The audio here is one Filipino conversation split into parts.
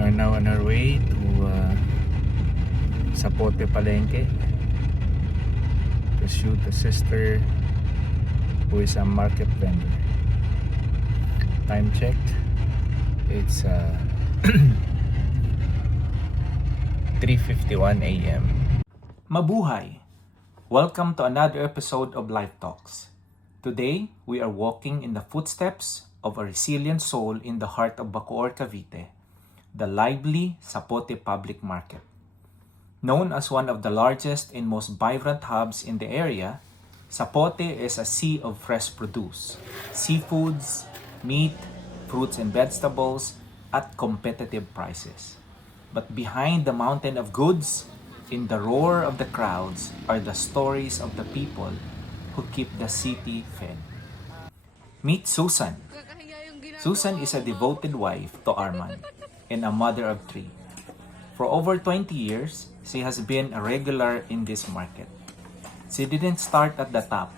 are now on our way to Zapote Palengke to shoot a sister who is a market vendor. Time check, it's 3:51 a.m. Mabuhay! Welcome to another episode of Life Talks. Today, we are walking in the footsteps of a resilient soul in the heart of Bacoor, Cavite, the lively Zapote Public Market. Known as one of the largest and most vibrant hubs in the area, Zapote is a sea of fresh produce, seafoods, meat, fruits and vegetables at competitive prices. But behind the mountain of goods, in the roar of the crowds, are the stories of the people who keep the city fed. Meet Susan. Susan is a devoted wife to Arman and a mother of three. For over 20 years, she has been a regular in this market. She didn't start at the top.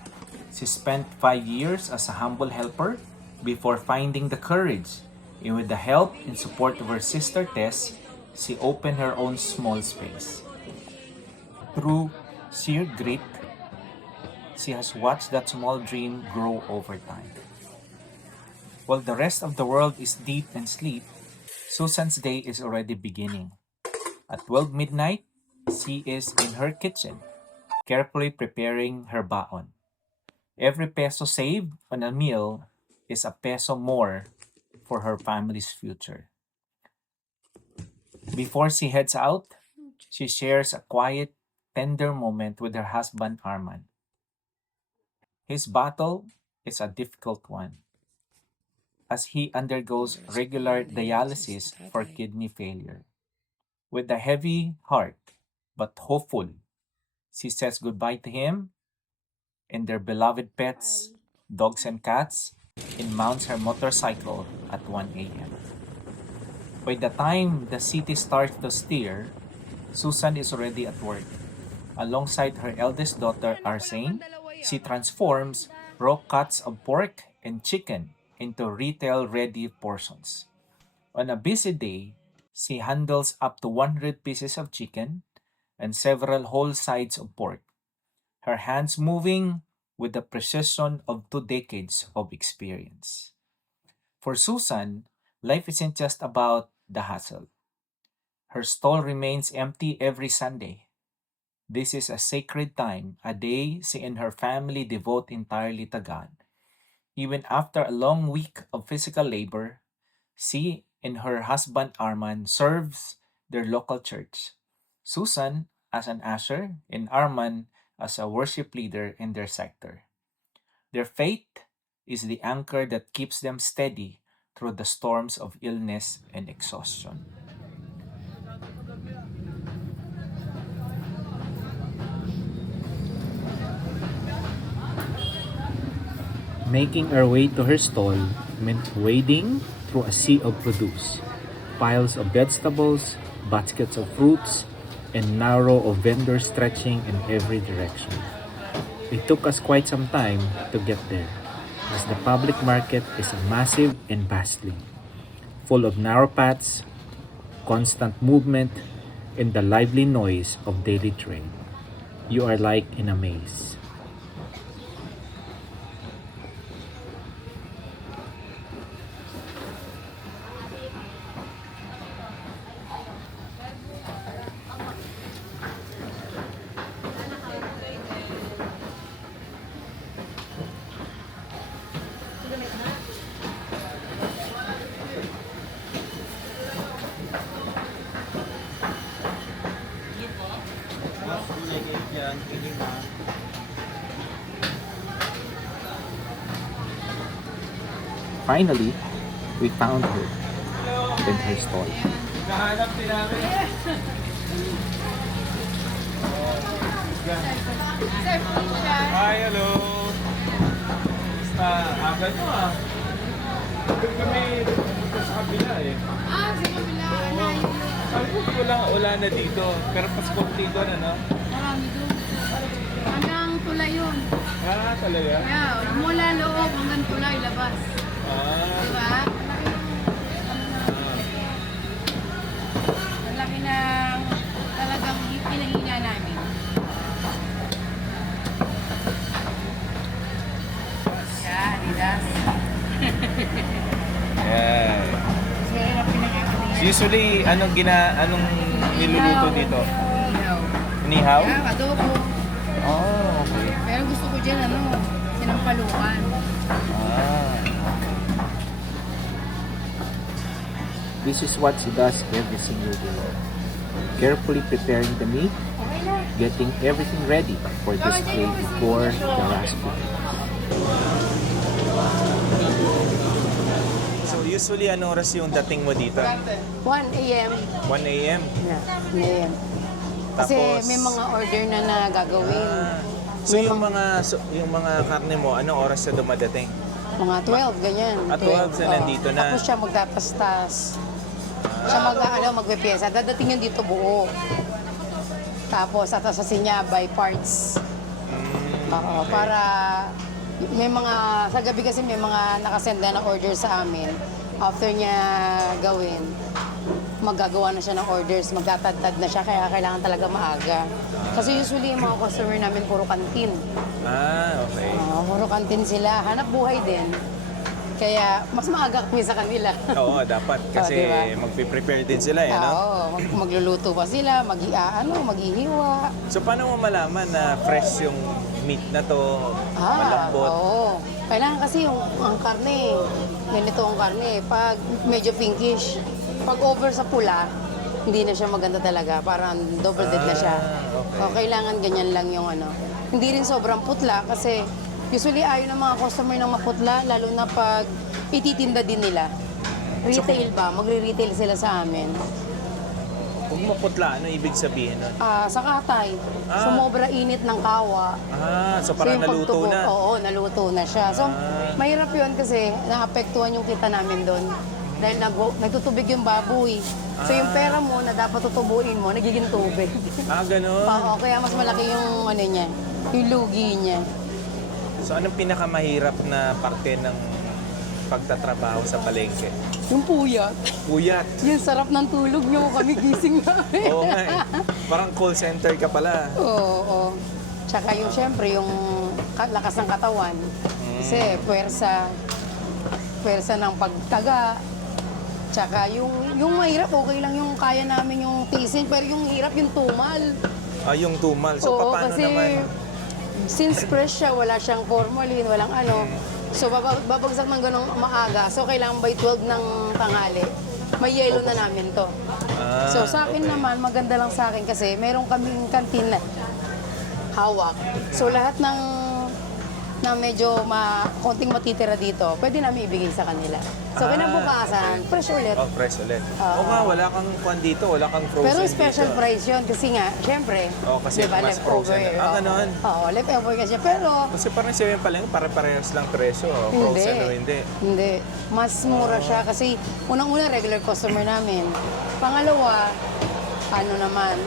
She spent 5 years as a humble helper before finding the courage, and with the help and support of her sister Tess, she opened her own small space. Through sheer grit, she has watched that small dream grow over time. While the rest of the world is deep in sleep, Susan's day is already beginning. At 12 midnight, she is in her kitchen, carefully preparing her baon. Every peso saved on a meal is a peso more for her family's future. Before she heads out, she shares a quiet, tender moment with her husband Arman. His battle is a difficult one, as he undergoes regular dialysis for kidney failure. With a heavy heart, but hopeful, she says goodbye to him and their beloved pets, dogs and cats, and mounts her motorcycle at 1 a.m. By the time the city starts to stir, Susan is already at work. Alongside her eldest daughter, Arsene, she transforms raw cuts of pork and chicken into retail-ready portions. On a busy day, she handles up to 100 pieces of chicken and several whole sides of pork, her hands moving with the precision of 2 decades of experience. For Susan, life isn't just about the hustle. Her stall remains empty every Sunday. This is a sacred time, a day she and her family devote entirely to God. Even after a long week of physical labor, she and her husband Arman serves their local church. Susan as an usher and Arman as a worship leader in their sector. Their faith is the anchor that keeps them steady through the storms of illness and exhaustion. Making our way to her stall meant wading through a sea of produce, piles of vegetables, baskets of fruits, and narrow of vendors stretching in every direction. It took us quite some time to get there, as the public market is massive and bustling, full of narrow paths, constant movement, and the lively noise of daily trade. You are like in a maze. Finally, we found her in her stall. Kahanap din namin. Hi, hello. Basta, aga nyo ah. Doon kami pupunta sa kabila eh. Sa kabila, alayo. Sabi ko wala na dito. Pero paskong dito na, no? Marami doon. Hanggang tulay yun. Ah, talaga? Kaya, mula loob hanggang tulay, labas. Ah. Diba? Usually, anong niluluto dito? Inihaw. Inihaw? Adobo. Oh, okay. Pero gusto ko dyan, sinampalukan. Ah. This is what she does every single day. Carefully preparing the meat, Okay na. getting everything ready for display before the Rasputin. So usually, anong oras yung dating mo dito? 1 a.m. 1 a.m. Yeah, 1 a.m. Kasi Tapos, may mga order na gagawin. So yung mga karne mo, anong oras na dumadating? Mga 12, ganyan. Ah, 12 na Oo. nandito na. Tapos siya magtatastas. Siya magpipiyesa. Dadating yun dito buo. Tapos atasasin niya by parts. Oo, para may mga, sa gabi kasi may mga nakasend na order sa amin. After niya gawin, magagawa na siya ng orders, magtatad-tad na siya, kaya kailangan talaga maaga. Kasi usually yung mga customer namin puro kantin. Ah, okay. Puro kantin sila, hanap buhay din. Kaya mas maaga kami sa kanila. Oo, dapat. Kasi diba? magpiprepare din sila, no? Oo, magluluto pa sila, maghihiwa. So, paano mo malaman na fresh yung meat na to, malambot? Oo. Kailangan kasi ang karne, ganito ang karne, pag medyo pinkish, pag over sa pula, hindi na siya maganda talaga, parang double dead na siya. okay. So, kailangan ganyan lang yung Hindi rin sobrang putla kasi usually ayaw ng mga customer ng maputla, lalo na pag ititinda din nila. Retail ba? Magre-retail sila sa amin. Kung maputla, ano ibig sabihin nun? Sa katay, sumobra init ng kawa. So parang yung naluto pagtubo, na. Oo, naluto na siya. So, mahirap yun kasi naapektuhan yung kita namin doon. Dahil nagtutubig yung baboy. So, yung pera mo na dapat tutubuin mo, nagiging tubig. Ganun. Oo, kaya mas malaki yung niya, yung lugi niya. So, anong pinakamahirap na parte ng pagtatrabaho sa palengke? Yung puyat. Puyat. Yung sarap ng tulog niyo kami gising namin. Oo nga eh. Parang call center ka pala. Oo. Tsaka yung syempre, yung lakas ng katawan. Kasi pwersa ng pagtaga. Tsaka yung mahirap, okay lang yung kaya namin yung tiisin. Pero yung hirap, yung tumal. Yung tumal. So, Oo, paano kasi naman? since fresh siya, wala siyang formalin, walang So, babagsak ng ganong maaga. So, kailangan by 12 ng tanghali. May yelo na namin to. So, sa akin naman, maganda lang sa akin kasi meron kaming kantina hawak. So, lahat ng medyo konting matitira dito, pwede namin ibigay sa kanila. So, kinabukasan, fresh ulit. Fresh ulit. Nga, wala kang kwan dito, wala kang frozen Pero special dito. price yun kasi nga, syempre, Kasi diba, mas leftover. frozen. Ganon. Oo, leftover kasi. Pero, Kasi parang sabihin pa lang, parehas lang presyo. Frozen o hindi. Hindi. Mas mura siya kasi unang-una regular customer namin. Pangalawa,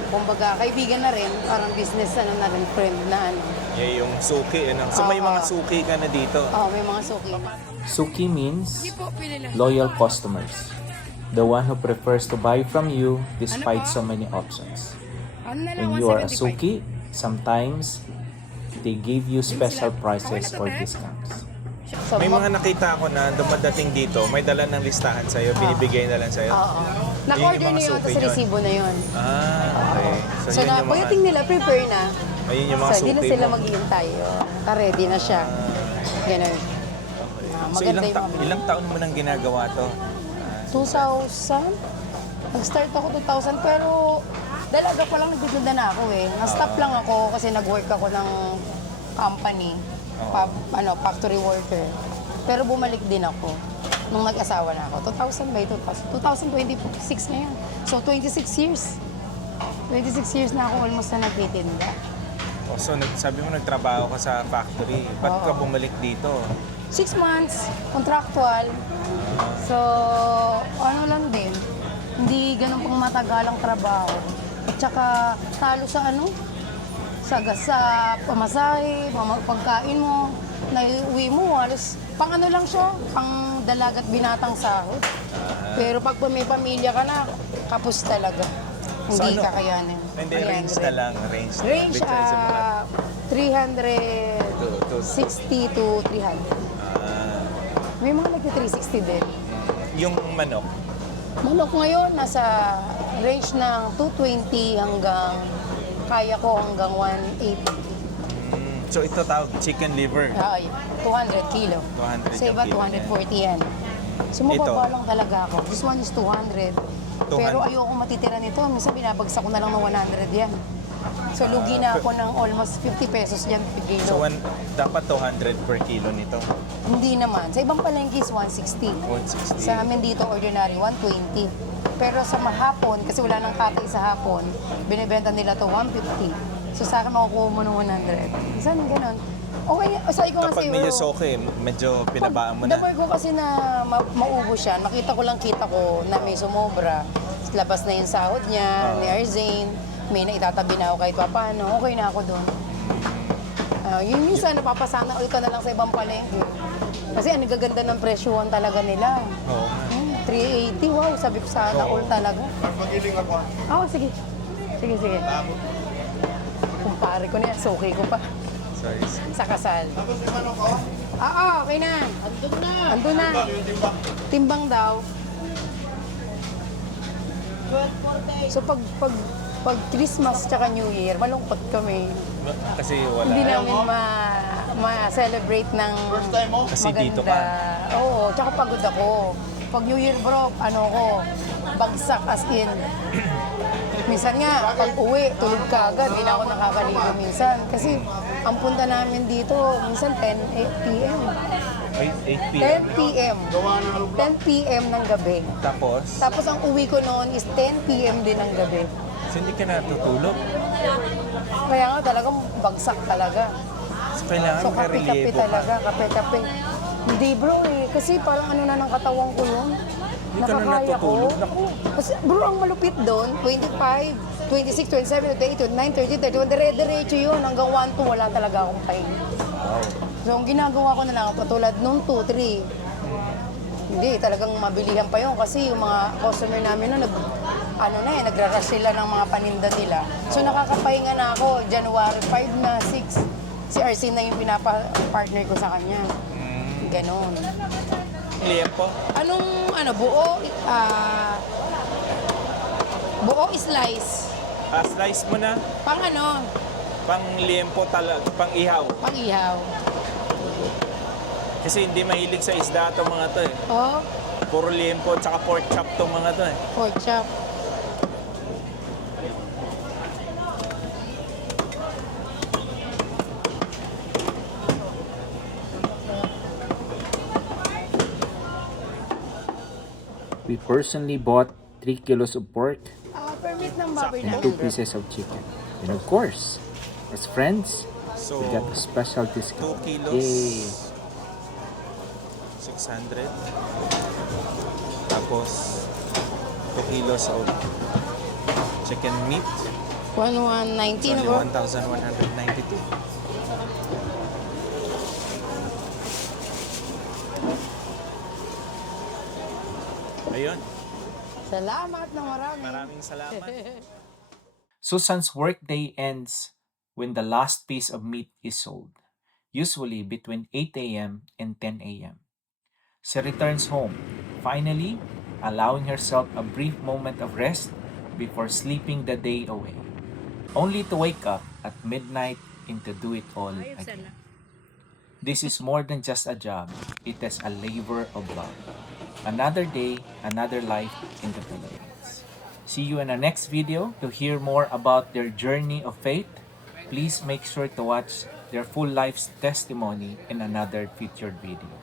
kumbaga kaibigan na rin, parang business na rin, friend na Yung suki. So may mga suki ka na dito. Oo, may mga suki na. Suki means loyal customers, the one who prefers to buy from you despite so many options. When you are a suki, sometimes they give you special prices or discounts. So, May mga nakita ako na dumadating dito, may dala ng listahan sa'yo, binibigay na lang sa'yo. Oo. Nak-order yung mga na yun, suki tapos yun. resibo na yun. Okay. So, yun yung mga, pagdating nila, prepare na. ayun yung mga So, hindi na suki sila mo. maghihintay. Ready na siya. Ganun. So Maganda yung mga... ilang taon mo nang ginagawa to? 2000? Nag-start ako 2000 pero dalaga pa lang nagtitinda na ako eh. Na-stop lang ako kasi nag-work ako ng company, factory worker. Pero bumalik din ako nung nag-asawa na ako. 2026 na yun. So 26 years. 26 years na ako almost na nagtitinda. So sabi mo nagtrabaho ka sa factory, ba't ka bumalik dito? 6 months, contractual. So, lang din. Hindi ganun pang matagalang trabaho. At saka, talo sa sa pamasahe, pagkain mo, naiuwi mo, halos pang lang siya, pang dalagat binatang sahod. Pero pag may pamilya ka na, kapos talaga. Hindi kakayanin. Hindi, range na lang. Range Range, sa mga 360 to 300. May mga nagka-360 din. yung manok. Manok ngayon, nasa range ng 220 hanggang, kaya ko hanggang 180. So ito tawag chicken liver. Ay, 200 kilo. 200 Sa iba, yung kilo 240 yan. So mababa lang talaga ako. This one is 200. Pero 200. ayoko matitira nito. Minsan binabagsak ko na lang ng 100 yan. So lugi na ako ng almost 50 pesos dyan per kilo. So dapat 200 per kilo nito. Hindi naman. Sa ibang palengke is 160. 160. Sa amin dito, ordinary, 120. Pero sa mahapon, kasi wala nang katay sa hapon, binibenta nila to 150. So sa akin, makukuha mo ng 100. Saan ganun? Okay, so ikaw nga Kapag sa'yo. medyo soke, medyo pinabaan mo na. Damoy ko kasi na maubos siya. Nakita ko na may sumobra. Labas na yung sahod niya, ni Arzane. May naitatabi na ako kahit paano. Okay na ako doon. Yun minsan, napapasana ulit ka na lang sa ibang palengke. Kasi ang gaganda ng presyohan talaga nila. Oo. 380, wow, sabi ko sana all talaga. Pag-iling ako. Oo, sige. Sige. Kumpare ko na yan, suki ko pa. Sorry. Sa kasal. Tapos yung manok ko. Okay na. Andun na. Yung timbang. Timbang daw. So pag Christmas tsaka New Year, malungkot kami. Kasi wala. Hindi namin ma-celebrate ng First time mo? Kasi maganda. dito ka. Oo, tsaka pagod ako. Pag New Year bro, ko, bagsak as in. Minsan nga, pag uwi, tulog ka agad, hindi na ako nakakaligo minsan. Kasi ang punta namin dito, minsan 10 p.m. 8 p.m. 10 p.m. 10 p.m. ng gabi. Tapos, Tapos ang uwi ko noon is 10 p.m. din ng gabi. so hindi ka natutulog. Kaya nga talagang bagsak talaga. So kailangan So may kape-kape relievo ka. talaga, kape-kape. Hindi bro kasi parang ano na ng katawan ko yun. Hindi ka na natutulog. Naku. Kasi bro, ang malupit doon, 25, 26, 27, 28, 29, 30, 31, dire-diretso yun. Hanggang 1, 2, wala talaga akong pahinga. Wow. So ang ginagawa ko na lang, patulad nung 2, 3, hindi, talagang mabilihan pa yun kasi yung mga customer namin nun, nagra-rush sila ng mga paninda nila. So nakakapahinga na ako, January 5 na 6, si RC na yung pinapa-partner ko sa kanya. Ganon. Liempo. Buo? Buo slice. Slice mo na. Pang Pang liempo talaga. Pang ihaw. pang ihaw. Kasi hindi mahilig sa isda itong mga to eh. Oh, Puro liempo at saka pork chop itong mga to eh. pork chop. We personally bought 3 kilos of pork Permit ng baboy and na. 2 pieces of chicken. And of course, as friends, So, we got a special 2 discount. kilos. Yay! 600. Tapos, 2 kilos of chicken meat. 1,190 na Only bro. 1,192. Ayun. Salamat ng marami. Maraming salamat. Susan's workday ends when the last piece of meat is sold, usually between 8 a.m. and 10 a.m. She returns home, finally allowing herself a brief moment of rest before sleeping the day away, only to wake up at midnight and to do it all again. This is more than just a job, it is a labor of love. Another day, another life in the Philippines. See you in the next video to hear more about their journey of faith. Please make sure to watch their full life's testimony in another featured video.